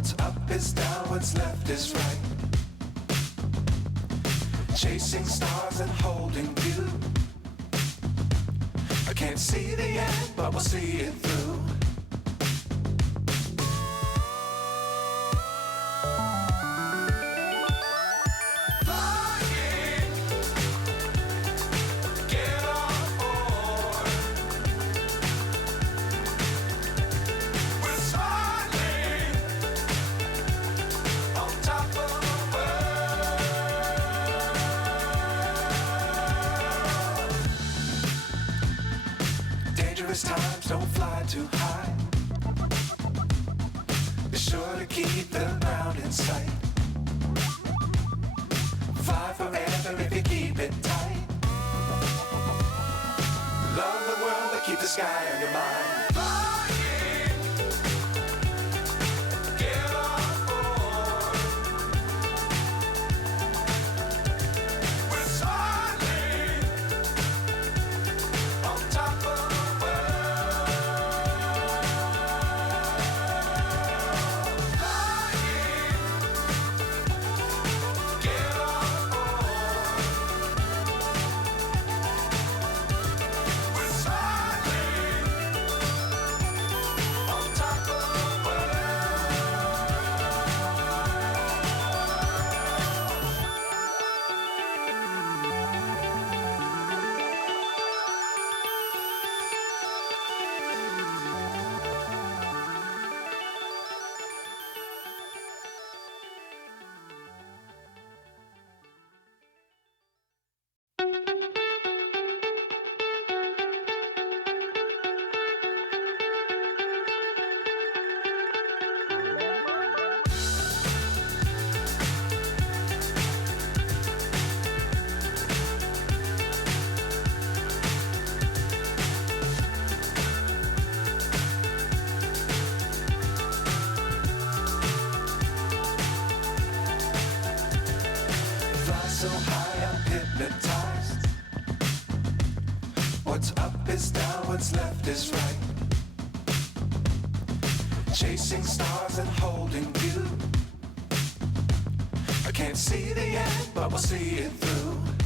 What's up is down, what's left is right. Chasing stars and holding you. I can't see the end, but we'll see it through. Times don't fly too high. Be sure to keep the ground in sight. Fly forever if you keep it tight. Love the world but keep the sky on your mind. So high I'm hypnotized. What's up is down, what's left is right. Chasing stars and holding you. I can't see the end, but we'll see it through.